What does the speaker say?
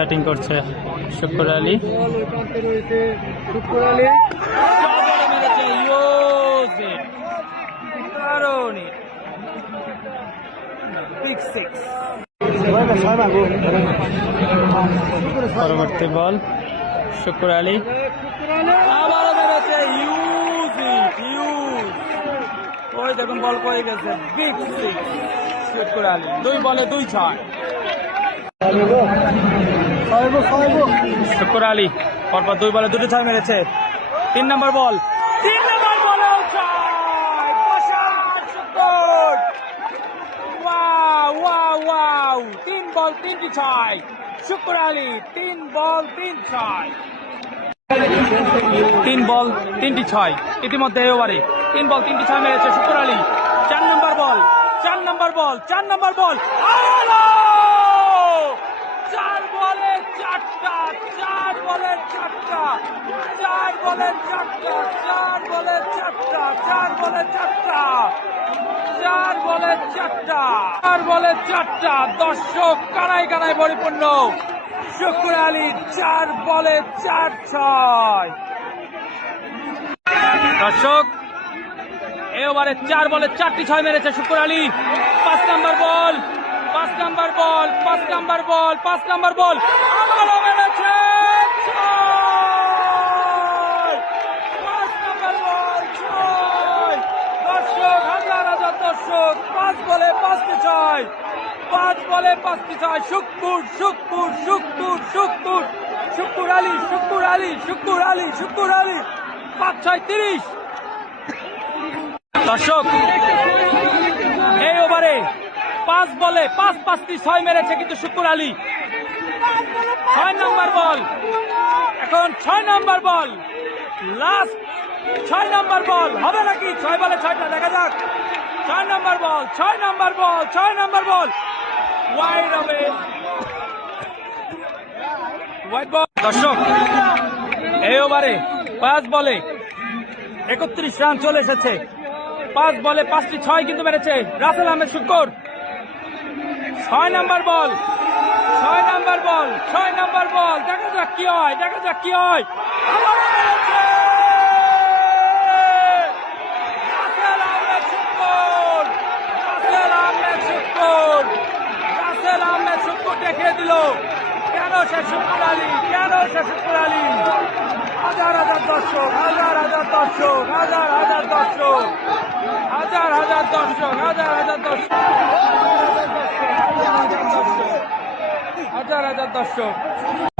Batting করছে শুক্র আলী। শুক্র আলী পরবর্তী বল শুক্র আলী। আবারও মেরেছে ইউজ ইউজ ওই দেখুন বল করে গেছে? বিগ সিক্স শুক্র আলী। দুই বলে দুই ছয়। শুক্র আলী পরপর দুই বলে দুটি ছয় মেরেছে। তিন নম্বর বল। তিন নম্বর তিন বল তিনটি ছয়? শুক্র আলী তিন বল তিন ছয়। তিন বল তিনটি ছয়? ইতিমধ্যে ওভারে। তিন বল তিনটি ছয় মেরেছে শুক্র আলী। চার নম্বর বল চার নম্বর বল চার নম্বর বল! চার বলে চারটা, চার বলে চারটা, চার বলে চারটা, চার বলে চারটা, চার বলে চারটা, চার বলে চারটা, চার বলে চারটা। দর্শক কানায় কানায় পরিপূর্ণ। শুক্র আলী চার বলে চার ছয়। দর্শক, এ ওভারে চার বলে চারটি ছয় মেরেছে শুক্র আলী। পাঁচ নাম্বার বল। পাঁচ নাম্বার বল, পাঁচ নাম্বার বল, পাঁচ নাম্বার বল। আবারও মেরেছে হাজার হাজার দর্শক, পাঁচ বলে পাঁচটি ছয়। পাঁচ বলে পাঁচটি ছয়। শুক্কুর শুক্কুর শুক্কুর শুক্কুর। শুক্কুর আলী শুক্কুর আলী শুক্কুর আলী শুক্কুর আলী। পাঁচ ছয় তিরিশ। দর্শক, এই ওভারে পাঁচ বলে পাঁচ পাঁচটি ছয় মেরেছে কিন্তু শুকুর আলী। ছয় নাম্বার বল। এখন ছয় নাম্বার বল। লাস্ট ছয় নাম্বার বল। হবে নাকি? ছয় বলে ছয়টা, দেখা যাক। ছয় নাম্বার বল, ছয় নাম্বার বল, ছয় নাম্বার বল। ওয়াইড হবে ওয়াইড বল দর্শক, এই ওভারে পাঁচ বলে একত্রিশ রান চলে এসেছে। পাঁচ বলে পাঁচটি ছয় কিন্তু মেরেছে রাসেল আহমেদ শুক্কর। ছয় নাম্বার বল। ছয় নাম্বার বল, ছয় নাম্বার বল। দেখা যাক কি হয়, দেখা যাক কি হয়। দেখিয়ে দিল। কেন কেন হাজার হাজার হাজার হাজার হাজার হাজার দর্শক, হাজার হাজার দর্শক, হাজার হাজার দর্শক। হাজার হাজার দর্শক।